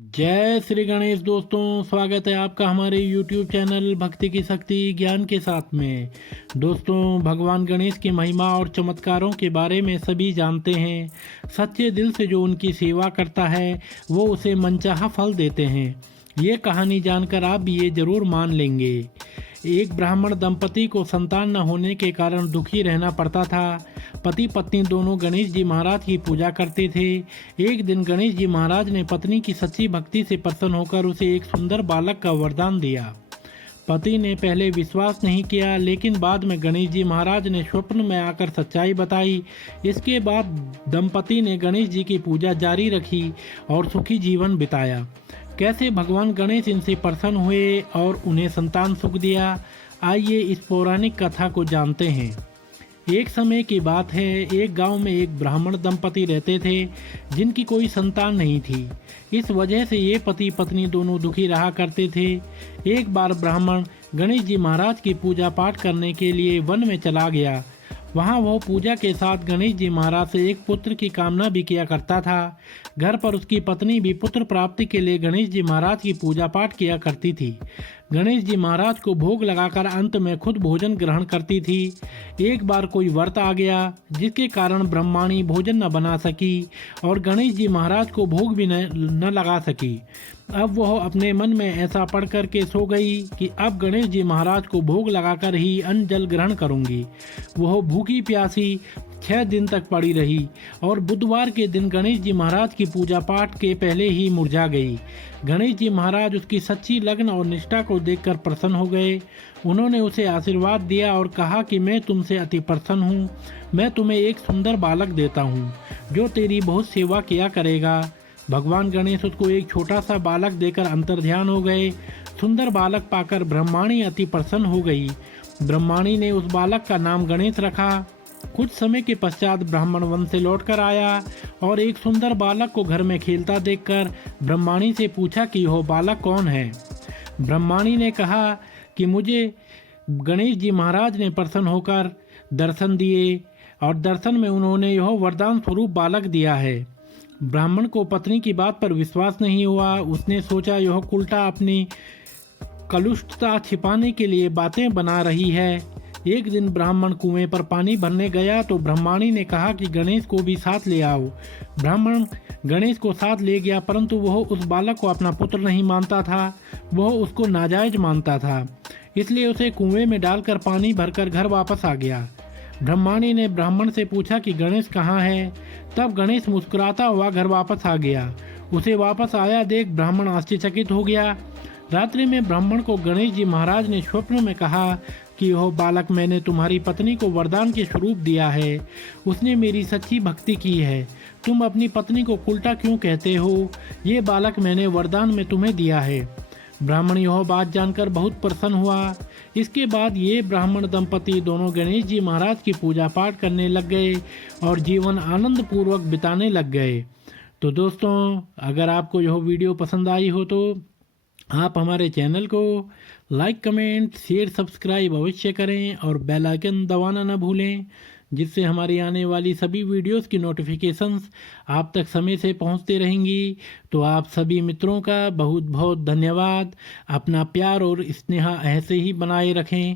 जय श्री गणेश दोस्तों, स्वागत है आपका हमारे YouTube चैनल भक्ति की शक्ति ज्ञान के साथ में। दोस्तों, भगवान गणेश की महिमा और चमत्कारों के बारे में सभी जानते हैं। सच्चे दिल से जो उनकी सेवा करता है वो उसे मनचाहा फल देते हैं। ये कहानी जानकर आप भी ये जरूर मान लेंगे। एक ब्राह्मण दंपति को संतान न होने के कारण दुखी रहना पड़ता था। पति पत्नी दोनों गणेश जी महाराज की पूजा करते थे। एक दिन गणेश जी महाराज ने पत्नी की सच्ची भक्ति से प्रसन्न होकर उसे एक सुंदर बालक का वरदान दिया। पति ने पहले विश्वास नहीं किया, लेकिन बाद में गणेश जी महाराज ने स्वप्न में आकर सच्चाई बताई। इसके बाद दंपति ने गणेश जी की पूजा जारी रखी और सुखी जीवन बिताया। कैसे भगवान गणेश इनसे प्रसन्न हुए और उन्हें संतान सुख दिया, आइए इस पौराणिक कथा को जानते हैं। एक समय की बात है, एक गांव में एक ब्राह्मण दंपति रहते थे जिनकी कोई संतान नहीं थी। इस वजह से ये पति पत्नी दोनों दुखी रहा करते थे। एक बार ब्राह्मण गणेश जी महाराज की पूजा पाठ करने के लिए वन में चला गया। वहाँ वो पूजा के साथ गणेश जी महाराज से एक पुत्र की कामना भी किया करता था। घर पर उसकी पत्नी भी पुत्र प्राप्ति के लिए गणेश जी महाराज की पूजा पाठ किया करती थी। गणेश जी महाराज को भोग लगाकर अंत में खुद भोजन ग्रहण करती थी। एक बार कोई व्रत आ गया जिसके कारण ब्रह्माणी भोजन न बना सकी और गणेश जी महाराज को भोग भी न लगा सकी। अब वह अपने मन में ऐसा पढ़ करके सो गई कि अब गणेश जी महाराज को भोग लगाकर ही अन्न जल ग्रहण करूंगी। वह भूखी प्यासी 6 दिन तक पड़ी रही और बुधवार के दिन गणेश जी महाराज की पूजा पाठ के पहले ही मुरझा गई। गणेश जी महाराज उसकी सच्ची लगन और निष्ठा को देखकर प्रसन्न हो गए। उन्होंने उसे आशीर्वाद दिया और कहा कि मैं तुमसे अति प्रसन्न हूँ। मैं तुम्हें एक सुंदर बालक देता हूँ जो तेरी बहुत सेवा किया करेगा। भगवान गणेश उसको एक छोटा सा बालक देकर अंतर्ध्यान हो गए। सुंदर बालक पाकर ब्रह्माणी अति प्रसन्न हो गई। ब्रह्माणी ने उस बालक का नाम गणेश रखा। कुछ समय के पश्चात ब्राह्मण वन से लौटकर आया और एक सुंदर बालक को घर में खेलता देखकर ब्रह्माणी से पूछा कि यह बालक कौन है। ब्रह्माणी ने कहा कि मुझे गणेश जी महाराज ने प्रसन्न होकर दर्शन दिए और दर्शन में उन्होंने यह वरदान स्वरूप बालक दिया है। ब्राह्मण को पत्नी की बात पर विश्वास नहीं हुआ। उसने सोचा यह उल्टा अपनी कलुषता छिपाने के लिए बातें बना रही है। एक दिन ब्राह्मण कुएं पर पानी भरने गया तो ब्रह्माणी ने कहा कि गणेश को भी साथ ले आओ। ब्राह्मण गणेश को साथ ले गया, परंतु वह उस बालक को अपना पुत्र नहीं मानता था। वह उसको नाजायज मानता था, इसलिए उसे कुएं में डालकर पानी भरकर घर वापस आ गया। ब्रह्माणी ने ब्राह्मण से पूछा कि गणेश कहाँ है। तब गणेश मुस्कुराता हुआ घर वापस आ गया। उसे वापस आया देख ब्राह्मण आश्चर्यचकित हो गया। रात्रि में ब्राह्मण को गणेश जी महाराज ने स्वप्न में कहा कि यह बालक मैंने तुम्हारी पत्नी को वरदान के स्वरूप दिया है। उसने मेरी सच्ची भक्ति की है। तुम अपनी पत्नी को उल्टा क्यों कहते हो? ये बालक मैंने वरदान में तुम्हें दिया है। ब्राह्मण यह बात जानकर बहुत प्रसन्न हुआ। इसके बाद ये ब्राह्मण दंपति दोनों गणेश जी महाराज की पूजा पाठ करने लग गए और जीवन आनंद पूर्वक बिताने लग गए। तो दोस्तों, अगर आपको यह वीडियो पसंद आई हो तो आप हमारे चैनल को लाइक, कमेंट, शेयर, सब्सक्राइब अवश्य करें और बेल आइकन दबाना न भूलें, जिससे हमारी आने वाली सभी वीडियोस की नोटिफिकेशंस आप तक समय से पहुंचते रहेंगी। तो आप सभी मित्रों का बहुत बहुत धन्यवाद। अपना प्यार और स्नेह ऐसे ही बनाए रखें।